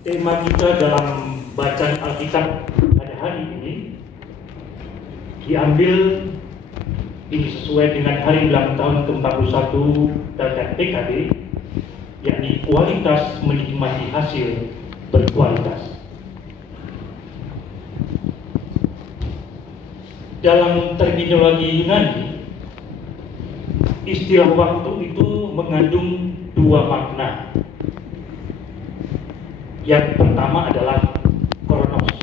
Tema kita dalam bacaan Alkitab pada hari ini diambil sesuai dengan hari ulang tahun ke-41 terkait PKB, yakni kualitas menikmati hasil berkualitas. Dalam terminologi Yunani, istilah waktu itu mengandung dua makna. Yang pertama adalah kronos.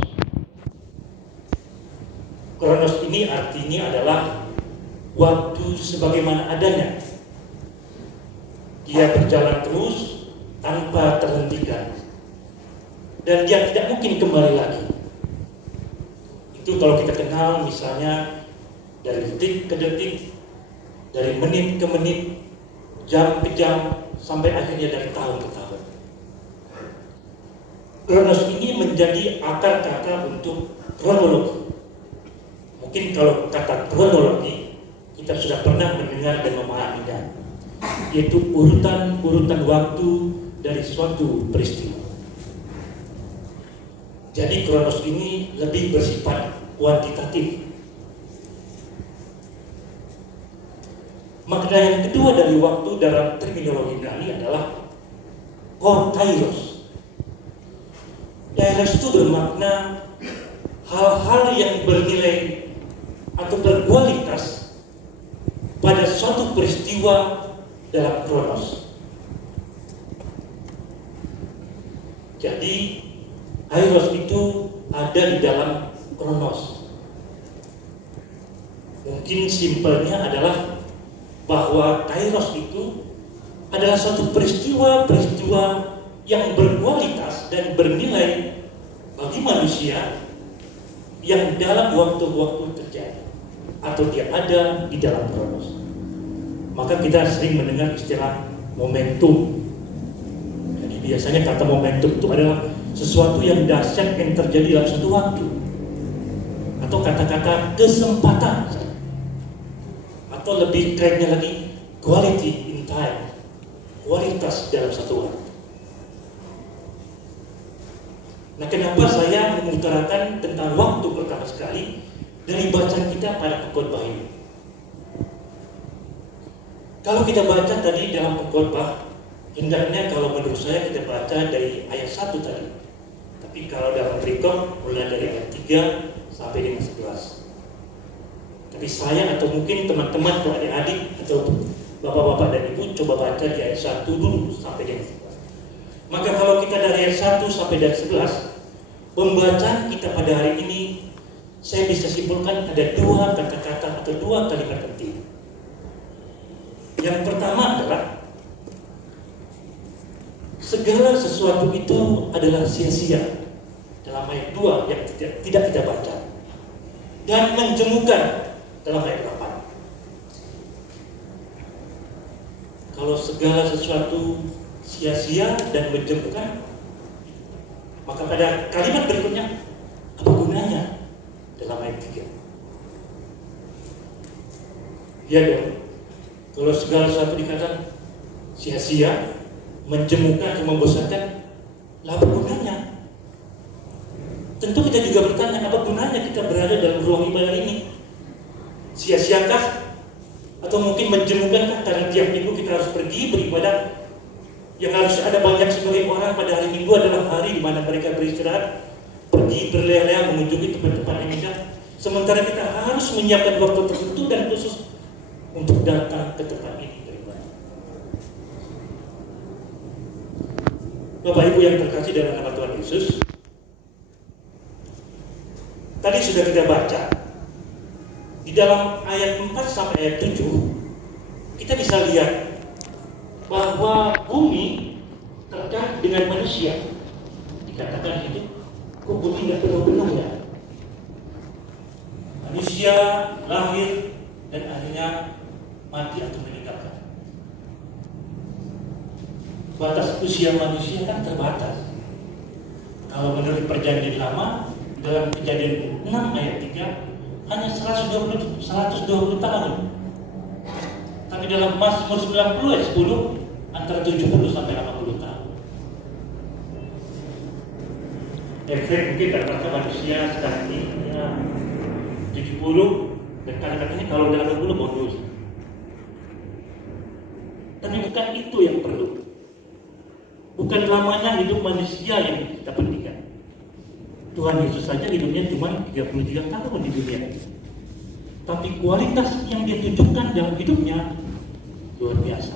Kronos ini artinya adalah waktu sebagaimana adanya. Dia berjalan terus tanpa terhentikan. Dan dia tidak mungkin kembali lagi. Itu kalau kita kenal misalnya dari detik ke detik, dari menit ke menit, jam ke jam, sampai akhirnya dari tahun ke tahun. Kronos ini menjadi akar kata untuk kronologi. Mungkin kalau kata kronologi kita sudah pernah mendengar dan memahaminya, yaitu urutan waktu dari suatu peristiwa. Jadi kronos ini lebih bersifat kuantitatif. Makna yang kedua dari waktu dalam terminologi Yunani adalah kairos. Kairos itu bermakna hal-hal yang bernilai atau berkualitas pada suatu peristiwa dalam kronos. Jadi kairos itu ada di dalam kronos. Mungkin simpelnya adalah bahwa kairos itu adalah suatu peristiwa yang berkualitas dan bernilai bagi manusia yang dalam waktu-waktu terjadi atau dia ada di dalam kronos. Maka kita sering mendengar istilah momentum. Jadi biasanya kata momentum itu adalah sesuatu yang dahsyat yang terjadi dalam satu waktu, atau kata-kata kesempatan, atau lebih kerennya lagi quality in time, kualitas dalam satu waktu. Nah, kenapa saya mengutarakan tentang waktu pertama sekali dari bacaan kita pada pengkhotbah ini? Kalau kita baca tadi dalam pengkhotbah, hendaknya kalau menurut saya kita baca dari ayat 1 tadi. Tapi kalau dalam berikut mulai dari ayat 3 sampai dengan 11. Tapi saya atau mungkin teman-teman atau adik-adik atau bapak-bapak dan ibu coba baca di ayat 1 dulu sampai dengan 11. Maka kalau kita dari ayat 1 sampai dengan 11, pembacaan kita pada hari ini, saya bisa simpulkan ada dua kata-kata atau dua kalimat penting. Yang pertama adalah segala sesuatu itu adalah sia-sia, dalam ayat 2 yang tidak kita baca, dan menjemukan dalam ayat 8. Kalau segala sesuatu sia-sia dan menjemukan, maka pada kalimat berikutnya, apa gunanya dalam ayat 3? Ya dong, kalau segala sesuatu dikatakan sia-sia, menjemukan atau membosankan, apa gunanya? Tentu kita juga bertanya, apa gunanya kita berada dalam ruang ibadah ini? Sia-siakah? Atau mungkin menjemukankah karena tiap minggu kita harus pergi beribadah? Yang harus ada banyak sebagai orang pada hari Minggu adalah hari di mana mereka beristirahat, pergi berleleh mengunjungi tempat-tempat yang indah. Sementara kita harus menyiapkan waktu tertentu dan khusus untuk datang ke tempat ini beribadah. Bapak Ibu yang terkasih dalam nama Tuhan Yesus, tadi sudah kita baca di dalam ayat 4 sampai ayat 7, kita bisa lihat bahwa bumi terkait dengan manusia. Dikatakan itu, kok bumi tidak penuh-penuh ya? Manusia lahir dan akhirnya mati atau meninggalkan. Batas usia manusia kan terbatas. Kalau menurut perjanjian lama, dalam Kejadian 6 ayat 3 hanya 120 tahun. Tapi dalam Mazmur 90 ayat 10 antara 70 sampai 80 tahun. efek mungkin rata-rata manusia sekarang ini ya 70 dan kadang-kadang kalau dalam 20 bonus. Tapi bukan itu yang perlu. Bukan lamanya hidup manusia yang kita pentingkan. Tuhan Yesus saja hidupnya cuma 33 tahun di dunia. Tapi kualitas yang dia tunjukkan dalam hidupnya luar biasa.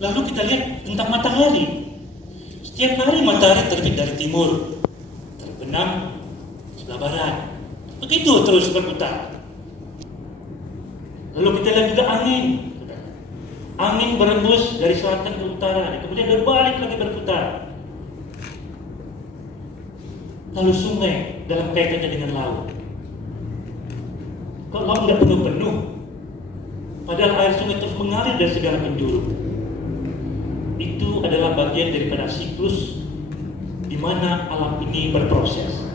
Lalu kita lihat tentang matahari. Setiap hari matahari terbit dari timur, terbenam sebelah barat. Begitu terus berputar. Lalu kita lihat juga angin. Angin berembus dari selatan ke utara, kemudian berbalik lagi berputar. Lalu sungai dalam kaitannya dengan laut. Kalau laut tidak penuh-penuh, padahal air sungai terus mengalir dari segala penjuru. Itu adalah bagian daripada siklus di mana alam ini berproses.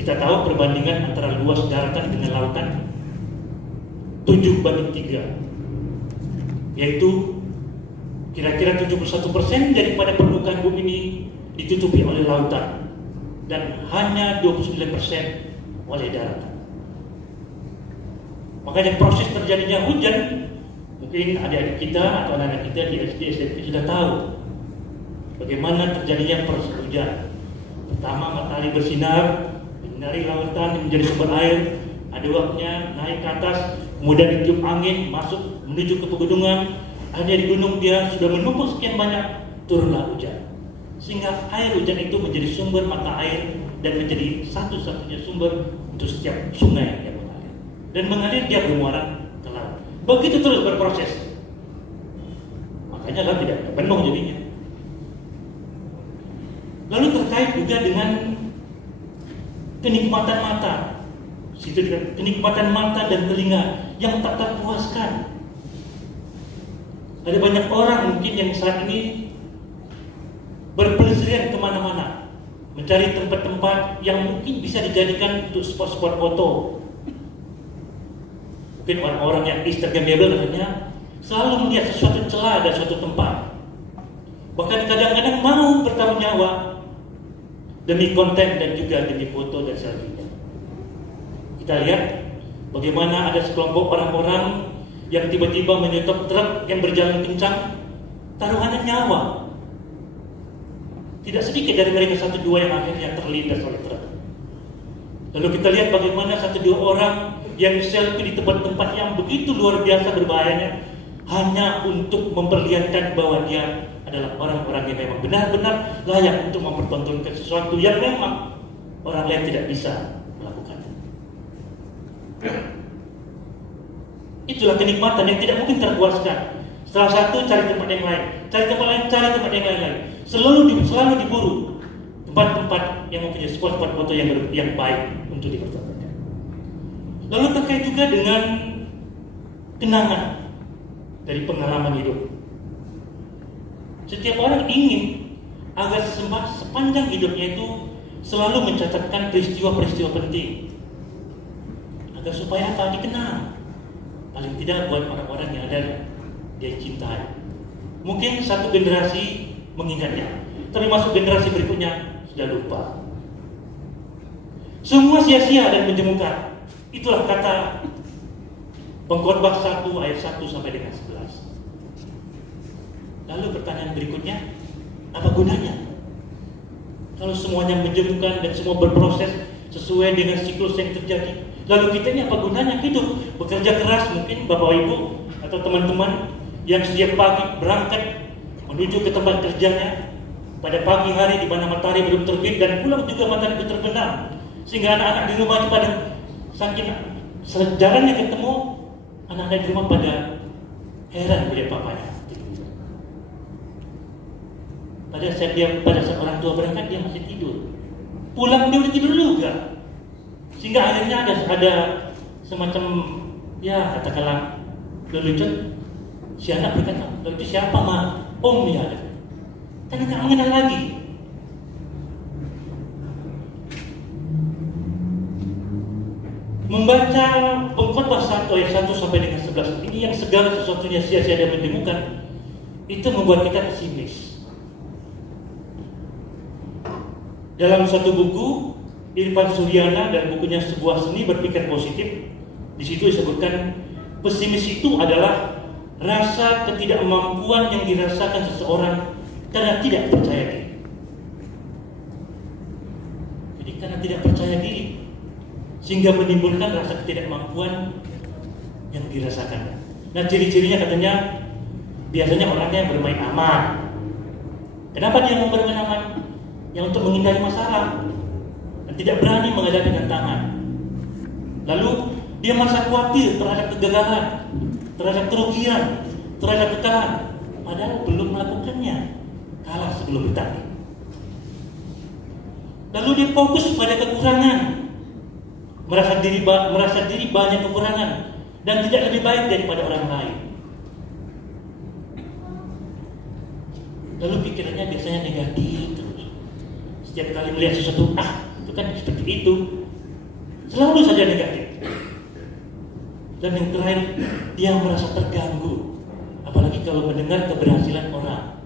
Kita tahu perbandingan antara luas daratan dengan lautan 7:3. Yaitu kira-kira 71% daripada permukaan bumi ini ditutupi oleh lautan dan hanya 29% oleh daratan. Makanya proses terjadinya hujan, mungkin adik-adik kita atau anak-anak kita di SD SMP sudah tahu bagaimana terjadinya proses hujan. Pertama matahari bersinar, menyinari lautan yang menjadi sumber air, ada waktunya naik ke atas, kemudian ditiup angin masuk menuju ke pegunungan. Hanya di gunung dia sudah menumpuk sekian banyak, turunlah hujan. Sehingga air hujan itu menjadi sumber mata air dan menjadi satu-satunya sumber untuk setiap sungai yang mengalir. Dan mengalir dia bermuara ke laut. Begitu terus berproses. Makanya laut tidak penuh jadinya. Lalu terkait juga dengan kenikmatan mata. Situ juga kenikmatan mata dan telinga yang tak terpuaskan. Ada banyak orang mungkin yang saat ini berpelesirian kemana-mana, mencari tempat-tempat yang mungkin bisa dijadikan untuk spot-spot foto. Mungkin orang-orang yang Instagramable katanya selalu melihat sesuatu celah dan suatu tempat. Bahkan kadang-kadang mau bertaruh nyawa demi konten dan juga demi foto dan selfie-nya. Kita lihat bagaimana ada sekelompok orang-orang yang tiba-tiba menyetop truk yang berjalan kencang, taruhannya nyawa. Tidak sedikit dari mereka 1-2 yang akhirnya terlindas oleh truk. Lalu kita lihat bagaimana 1-2 orang yang selfie di tempat-tempat yang begitu luar biasa berbahayanya hanya untuk memperlihatkan bahwa dia adalah orang-orang yang memang benar-benar layak untuk mempertontonkan sesuatu yang memang orang lain tidak bisa melakukannya. Itulah kenikmatan yang tidak mungkin terpuaskan. Salah satu cari tempat yang lain, cari tempat lain, cari tempat yang lain. Selalu diburu tempat-tempat yang mempunyai spot-spot foto yang baik untuk dipertontonkan. Lalu terkait juga dengan kenangan dari pengalaman hidup. Setiap orang ingin agar sepanjang hidupnya itu selalu mencatatkan peristiwa-peristiwa penting, agar supaya apa? Dikenang. Paling tidak buat orang-orang yang ada dia cintai. Mungkin satu generasi mengingatnya, tapi masuk generasi berikutnya sudah lupa. Semua sia-sia dan menjemukan. Itulah kata Pengkhotbah 1 ayat 1 sampai dengan 11. Lalu pertanyaan berikutnya, apa gunanya? Kalau semuanya menjemukan dan semua berproses sesuai dengan siklus yang terjadi, lalu kita ini apa gunanya hidup? Bekerja keras mungkin Bapak Ibu atau teman-teman yang setiap pagi berangkat menuju ke tempat kerjanya pada pagi hari di mana matahari belum terbit dan pulang juga matahari belum terbenam, sehingga anak-anak di rumah itu pada saking sejalannya ketemu, anak-anak di rumah pada heran melihat papanya. Pada saat orang tua berangkat dia masih tidur, pulang dia udah tidur juga. Sehingga akhirnya ada semacam ya katakanlah lelucon. Si anak berkata, "Lalu itu siapa mah? Om ya." Karena tak mengenal lagi. Membaca Pengkhotbah 1 ayat 1 sampai dengan 11 ini yang segala sesuatunya sia-sia dan menjemukan, itu membuat kita pesimis. Dalam satu buku Irfan Suryana dan bukunya Sebuah Seni Berpikir Positif, di situ disebutkan pesimis itu adalah rasa ketidakmampuan yang dirasakan seseorang karena tidak percaya diri. Jadi karena tidak percaya diri sehingga menimbulkan rasa ketidakmampuan yang dirasakan. Nah, ciri-cirinya katanya biasanya orangnya bermain aman. Kenapa dia mau bermain aman? Ya untuk menghindari masalah dan tidak berani menghadapi tantangan. Lalu dia merasa khawatir terhadap kegagalan, terhadap kerugian, terhadap kekalahan, padahal belum melakukannya, kalah sebelum bertanding. Lalu dia fokus pada kekurangan, merasa diri banyak kekurangan dan tidak lebih baik daripada orang lain. Lalu pikirannya biasanya negatif terus. Setiap kali melihat sesuatu, itu kan seperti itu, selalu saja negatif. Dan yang terakhir, dia merasa terganggu, apalagi kalau mendengar keberhasilan orang.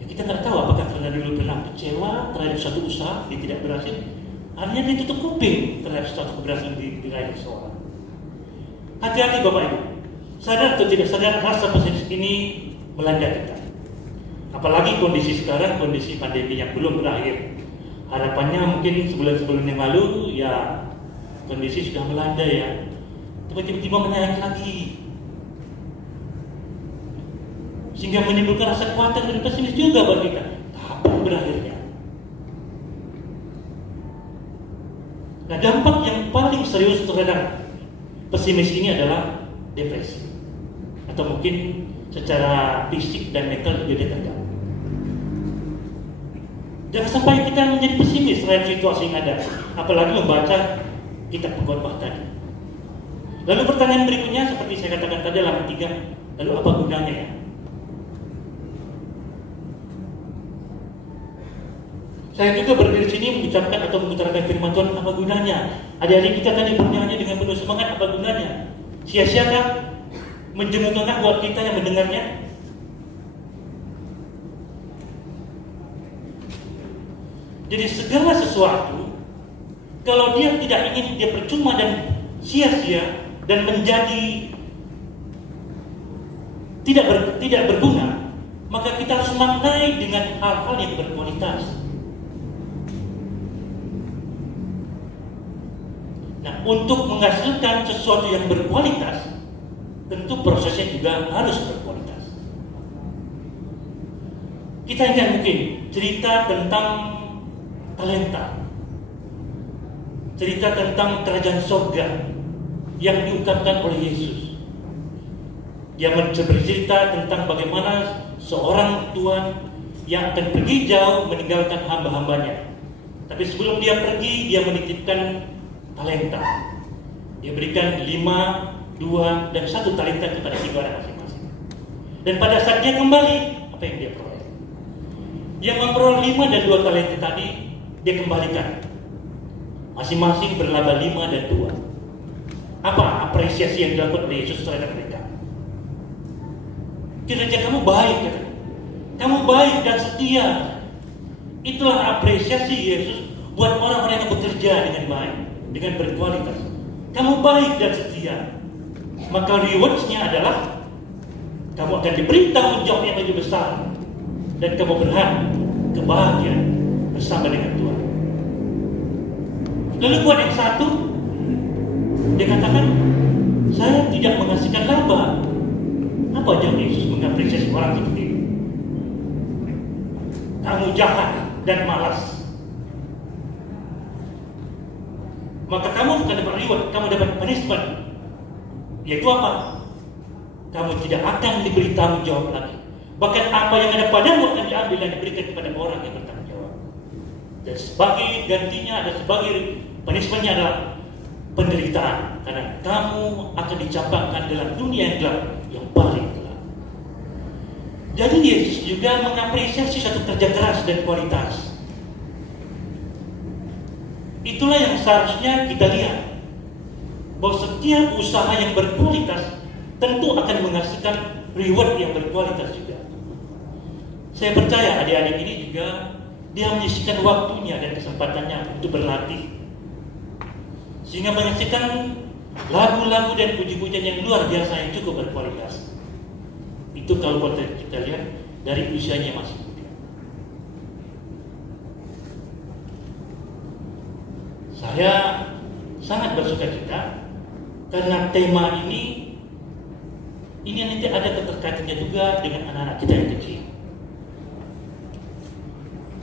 Ya, kita nggak tahu apakah karena dulu pernah kecewa terhadap suatu usaha dia tidak berhasil, artinya dia tutup kuping terhadap suatu keberhasilan diraih seseorang. Hati-hati Bapak Ibu, sadar atau tidak sadar rasa pesimis ini melanda kita. Apalagi kondisi sekarang, kondisi pandemi yang belum berakhir. Harapannya mungkin sebulan-sebulan yang lalu ya kondisi sudah melanda ya, tiba-tiba menaik lagi, sehingga menimbulkan rasa khawatir dan pesimis juga bagi kita. Kapan berakhirnya? Nah, dampak yang paling serius terhadap pesimis ini adalah depresi, atau mungkin secara fisik dan mental juga terganggu. Jangan sampai kita menjadi pesimis terhadap situasi yang ada, apalagi membaca kitab pengkhotbah tadi. Lalu pertanyaan berikutnya seperti saya katakan tadi dalam 3, lalu apa gunanya ya? Saya juga berdiri sini mengucapkan atau mengutarakan firman Tuhan, apa gunanya? Adik-adik kita tadi bernyanyi dengan penuh semangat, apa gunanya? Sia-siakah? Menjemukkan buat kita yang mendengarnya? Jadi segala sesuatu, kalau dia tidak ingin dia percuma dan sia-sia dan menjadi tidak berguna, maka kita harus maknai dengan hal-hal yang berkualitas. Nah, untuk menghasilkan sesuatu yang berkualitas, tentu prosesnya juga harus berkualitas. Kita ingat mungkin cerita tentang talenta, cerita tentang kerajaan surga yang diungkapkan oleh Yesus. Dia bercerita tentang bagaimana seorang Tuhan yang akan pergi jauh meninggalkan hamba-hambanya. Tapi sebelum dia pergi, dia menitipkan talenta. Dia berikan 5, 2, dan 1 talenta kepada 3 orang masing-masing. Dan pada saat dia kembali, apa yang dia peroleh? Yang memperoleh 5 dan 2 talenta tadi, dia kembalikan. Masing-masing berlaba 5 dan 2. Apa apresiasi yang dilakukan oleh Yesus terhadap mereka? Kinerja kamu baik, katanya. Kamu baik dan setia. Itulah apresiasi Yesus buat orang-orang yang bekerja dengan baik, dengan berkualitas. Kamu baik dan setia. Maka rewards-nya adalah kamu akan diberi tanggung jawab yang lebih besar, dan kamu berhak kebahagiaan bersama dengan Tuhan. Lalu buat yang satu, dia katakan, saya tidak menghasilkan laba. Apa jawab Yesus mengapresiasi orang seperti itu? Kamu jahat dan malas. Maka kamu bukan dapat reward, kamu dapat punishment. Yaitu apa? Kamu tidak akan diberi tanggung jawab lagi. Bahkan apa yang ada padamu akan diambil dan diberikan kepada orang yang bertanggung jawab. Dan sebagai gantinya ada sebagai punishmentnya adalah penderitaan, karena kamu akan dicampakkan dalam dunia yang gelap, yang paling gelap. Jadi Yesus juga mengapresiasi satu kerja keras dan kualitas. Itulah yang seharusnya kita lihat. bahwa setiap usaha yang berkualitas tentu akan menghasilkan reward yang berkualitas juga. Saya percaya adik-adik ini juga dia menyisihkan waktunya dan kesempatannya untuk berlatih, sehingga menghasilkan lagu-lagu dan puji-pujian yang luar biasa yang cukup berkualitas. Itu kalau kita lihat dari usianya masih muda. Saya sangat bersuka cita karena tema ini nanti ada keterkaitannya juga dengan anak-anak kita yang kecil.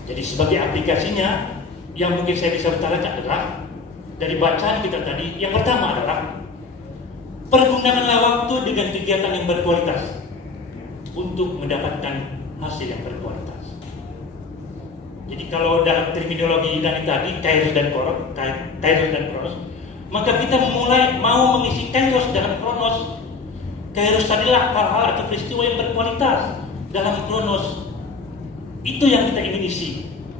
Jadi sebagai aplikasinya yang mungkin saya bisa utarakan adalah dari bacaan kita tadi, yang pertama adalah pergunakanlah waktu dengan kegiatan yang berkualitas untuk mendapatkan hasil yang berkualitas. Jadi kalau dalam terminologi Yunani tadi kairos dan kronos, maka kita mulai mau mengisi kairos dalam kronos. Kairos adalah hal-hal atau peristiwa yang berkualitas dalam kronos. Itu yang kita ingin isi,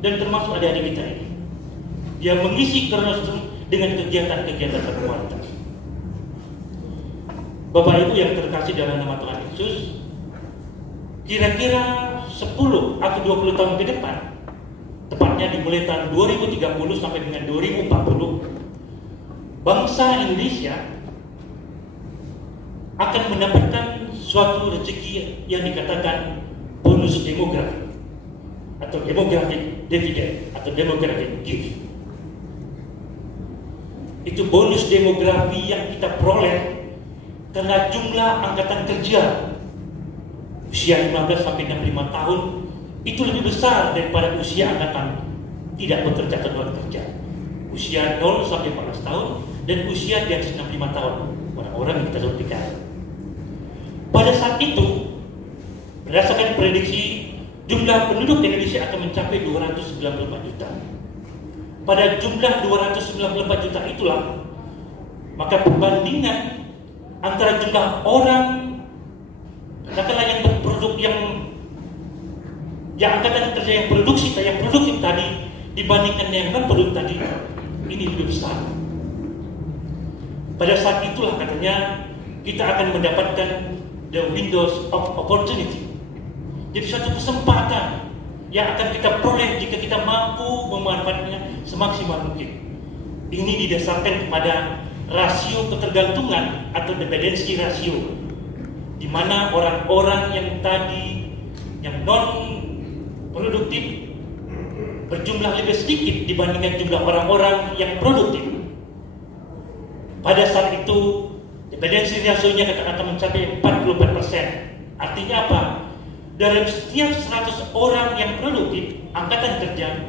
dan termasuk adik-adik kita ini. Dia mengisi kronos dengan kegiatan-kegiatan berkualitas. Bapak Ibu yang terkasih dalam nama Tuhan Yesus, kira-kira 10 atau 20 tahun ke depan, tepatnya dimulai tahun 2030 sampai dengan 2040, bangsa Indonesia akan mendapatkan suatu rezeki yang dikatakan bonus demografi atau demographic dividend atau demographic gift. Itu bonus demografi yang kita peroleh karena jumlah angkatan kerja usia 15 sampai 65 tahun itu lebih besar daripada usia angkatan tidak bekerja atau non kerja. Usia 0 sampai 14 tahun dan usia di atas 65 tahun orang-orang yang kita suntikan. Pada saat itu, berdasarkan prediksi, jumlah penduduk Indonesia akan mencapai 294 juta. Pada jumlah 294 juta itulah, maka perbandingan antara jumlah orang katakanlah yang berproduk yang angkatan kerja yang produktif tadi dibandingkan yang non produktif tadi ini lebih besar. Pada saat itulah katanya kita akan mendapatkan the windows of opportunity. Jadi suatu kesempatan yang akan kita peroleh jika kita mampu memanfaatkannya semaksimal mungkin. Ini didasarkan kepada rasio ketergantungan atau dependensi rasio, di mana orang-orang yang tadi yang non produktif berjumlah lebih sedikit dibandingkan jumlah orang-orang yang produktif. Pada saat itu dependensi rasionya akan mencapai 44%. Artinya apa? Dari setiap 100 orang yang produktif angkatan kerja,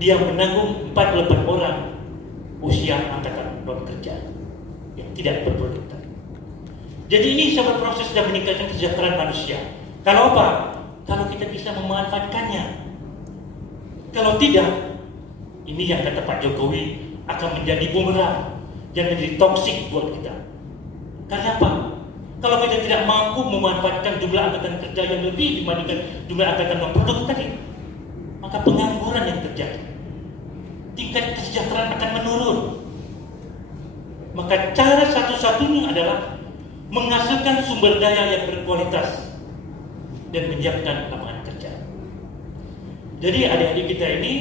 dia menanggung 48 orang usia angkatan non kerja yang tidak berproduktif. Jadi ini bisa berproses dan meningkatkan kesejahteraan manusia. Kalau apa? Kalau kita bisa memanfaatkannya. Kalau tidak, ini yang kata Pak Jokowi akan menjadi bumerang yang menjadi toksik buat kita. Karena apa? Kalau kita tidak mampu memanfaatkan jumlah angkatan kerja yang lebih dibandingkan jumlah angkatan non-produktif tadi, maka pengangguran yang terjadi, tingkat kesejahteraan akan menurun. Maka cara satu-satunya adalah menghasilkan sumber daya yang berkualitas dan menyiapkan lapangan kerja. Jadi adik-adik kita ini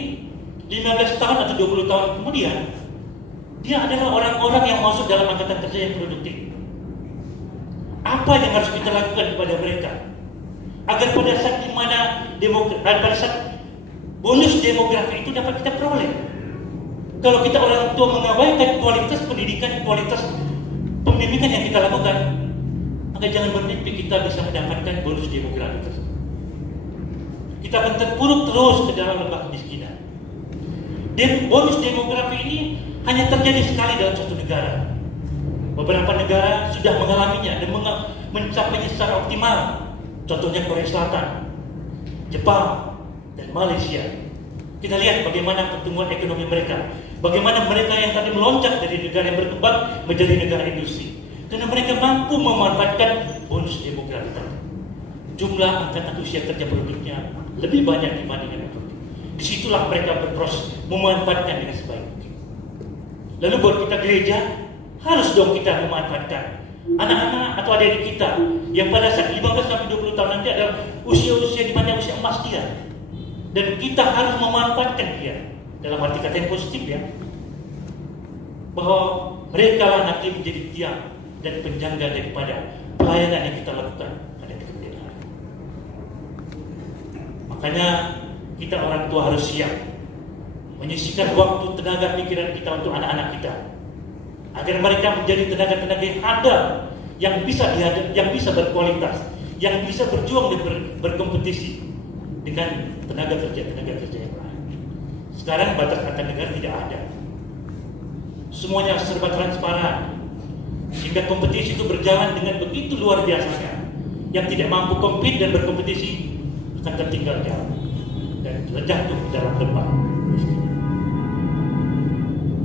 15 tahun atau 20 tahun kemudian, dia adalah orang-orang yang masuk dalam angkatan kerja yang produktif. Apa yang harus kita lakukan kepada mereka agar pada saat pada saat bonus demografi itu dapat kita peroleh? Kalau kita orang tua mengabaikan kualitas pendidikan, kualitas pembimbingan yang kita lakukan, maka jangan bermimpi kita bisa mendapatkan bonus demografi tersebut. Kita akan terpuruk terus ke dalam lembah kemiskinan. Dan bonus demografi ini hanya terjadi sekali dalam suatu negara. Beberapa negara sudah mengalaminya dan mencapainya secara optimal. Contohnya Korea Selatan, Jepang, dan Malaysia. Kita lihat bagaimana pertumbuhan ekonomi mereka, bagaimana mereka yang tadi melonjak dari negara yang berkembang menjadi negara industri, karena mereka mampu memanfaatkan bonus demografi tadi. Jumlah angkatan usia kerja produktifnya lebih banyak dibandingkan yang produktif. Disitulah mereka berproses memanfaatkan dengan sebaik mungkin. Lalu buat kita gereja, Harus dong kita memanfaatkan anak-anak atau adik-adik kita yang pada saat 15 sampai 20 tahun nanti adalah usia-usia di mana usia emas dia. Dan kita harus memanfaatkan dia dalam arti kata yang positif ya. Bahwa mereka lah nanti menjadi tiang dan penjaga daripada pelayanan yang kita lakukan pada kemudian hari. Makanya kita orang tua harus siap menyisihkan waktu, tenaga, pikiran kita untuk anak-anak kita, agar mereka menjadi tenaga-tenaga yang handal, yang bisa berkualitas, yang bisa berjuang dan berkompetisi dengan tenaga kerja yang lain. Sekarang batas antar negara tidak ada, semuanya serba transparan, sehingga kompetisi itu berjalan dengan begitu luar biasanya. Yang tidak mampu compete dan berkompetisi akan tertinggal jauh dan jatuh dalam lembah.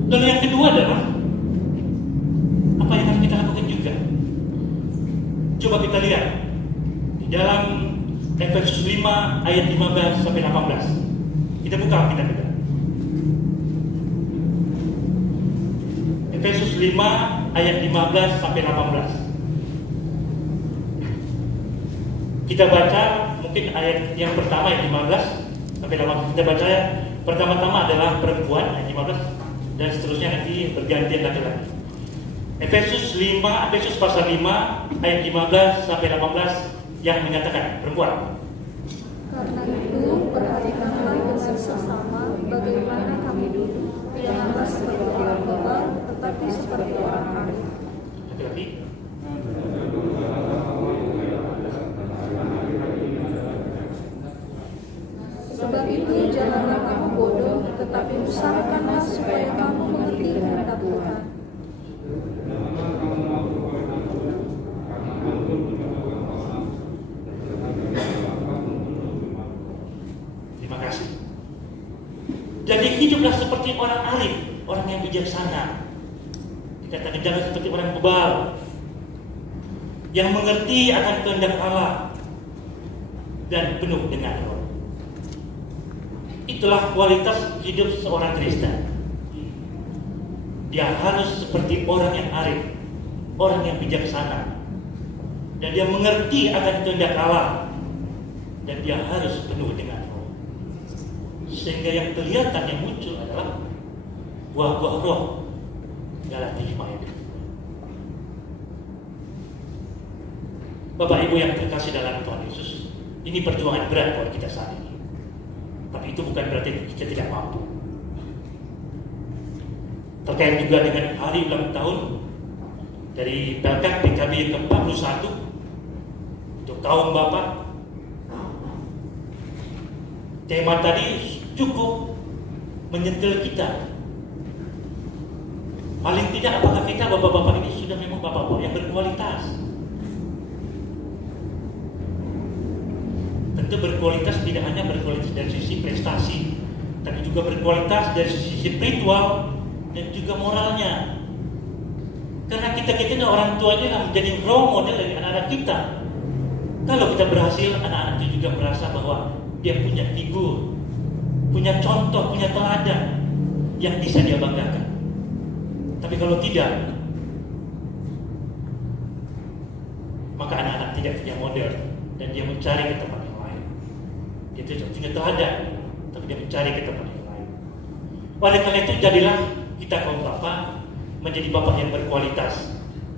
Lalu yang kedua adalah apa yang harus kita lakukan juga. Coba kita lihat di dalam Efesus 5 ayat 15 sampai 18. Kita buka kita. Efesus 5 ayat 15 sampai 18. Kita baca mungkin ayat yang pertama ayat 15 sampai 18. Kita baca ya. Pertama-tama adalah perempuan ayat 15 dan seterusnya nanti bergantian laki-laki. Efesus pasal 5 ayat 15 sampai 18 yang menyatakan perempuan. Karena itu perhatikanlah dengan sesama bagaimana kami dulu, janganlah seperti orang bebal, tetapi seperti orang arif. Laki-laki. Sebab itu janganlah kamu bodoh, tetapi usahakanlah supaya kamu mengerti kehendak Tuhan. Terima kasih. Jadi hiduplah seperti orang arif, orang yang bijaksana. Dikatakan jangan seperti orang bebal, yang mengerti akan kehendak Allah dan penuh dengan roh. Itulah kualitas hidup seorang Kristen. Dia harus seperti orang yang arif, orang yang bijaksana, dan dia mengerti akan kehendak Allah, dan dia harus penuh dengan roh. Sehingga yang kelihatan yang muncul adalah buah-buah roh. Galatia 5 ayat 2. Bapak Ibu yang terkasih dalam Tuhan Yesus, ini perjuangan berat buat kita saat ini. Tapi itu bukan berarti kita tidak mampu. Terkait juga dengan hari ulang tahun dari Belkat PKB yang ke-41 untuk kaum Bapak. Tema tadi cukup menyentuh kita. Paling tidak apakah kita Bapak-Bapak ini sudah memang Bapak-Bapak yang berkualitas. Tentu berkualitas tidak hanya berkualitas dari sisi prestasi, tapi juga berkualitas dari sisi spiritual dan juga moralnya. Karena kita orang tuanya yang menjadi role model dari anak-anak kita. Kalau kita berhasil, anak-anak itu juga merasa bahwa dia punya figur, punya contoh, punya teladan yang bisa dia banggakan. Tapi kalau tidak, maka anak-anak tidak punya model dan dia mencari ke tempat yang lain. Dia tidak punya teladan, tapi dia mencari ke tempat yang lain. Oleh karena itu, jadilah kita kaum bapak menjadi bapak yang berkualitas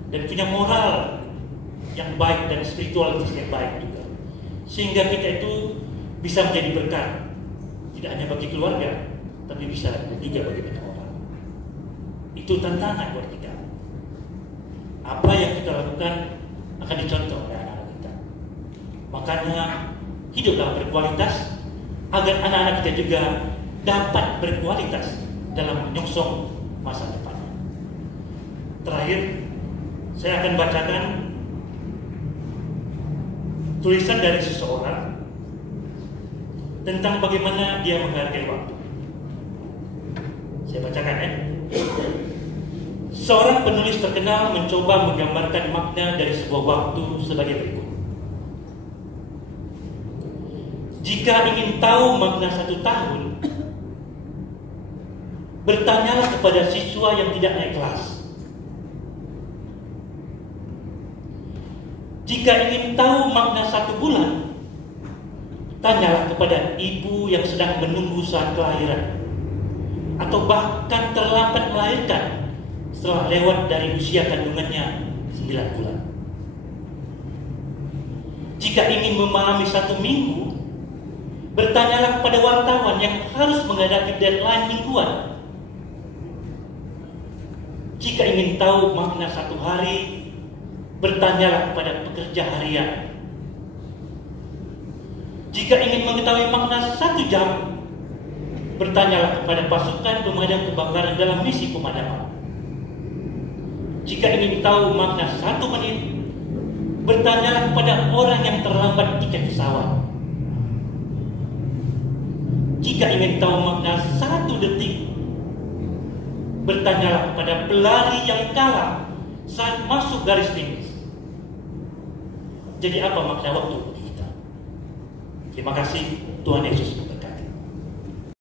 dan punya moral yang baik dan spiritualitas yang baik juga, sehingga kita itu bisa menjadi berkat tidak hanya bagi keluarga, tapi bisa juga bagi banyak orang. Itu tantangan buat kita. Apa yang kita lakukan akan dicontoh oleh anak-anak kita. Makanya hiduplah berkualitas agar anak-anak kita juga dapat berkualitas dalam menyongsong masa depan. Terakhir, saya akan bacakan tulisan dari seseorang tentang bagaimana dia menghargai waktu. Saya bacakan ya. Seorang penulis terkenal mencoba menggambarkan makna dari sebuah waktu sebagai berikut. Jika ingin tahu makna 1 tahun, bertanyalah kepada siswa yang tidak naik kelas. Jika ingin tahu makna 1 bulan, tanyalah kepada ibu yang sedang menunggu saat kelahiran, atau bahkan terlambat melahirkan setelah lewat dari usia kandungannya 9 bulan. Jika ingin memahami 1 minggu, bertanyalah kepada wartawan yang harus menghadapi deadline mingguan. Jika ingin tahu makna 1 hari, bertanyalah kepada pekerja harian. Jika ingin mengetahui makna 1 jam, bertanyalah kepada pasukan pemadam kebakaran dalam misi pemadaman. Jika ingin tahu makna 1 menit, bertanyalah kepada orang yang terlambat tiket pesawat. Jika ingin tahu makna 1 detik, bertanyalah kepada pelari yang kalah saat masuk garis finish. Jadi apa makna waktu bagi kita? Terima kasih, Tuhan Yesus memberkati.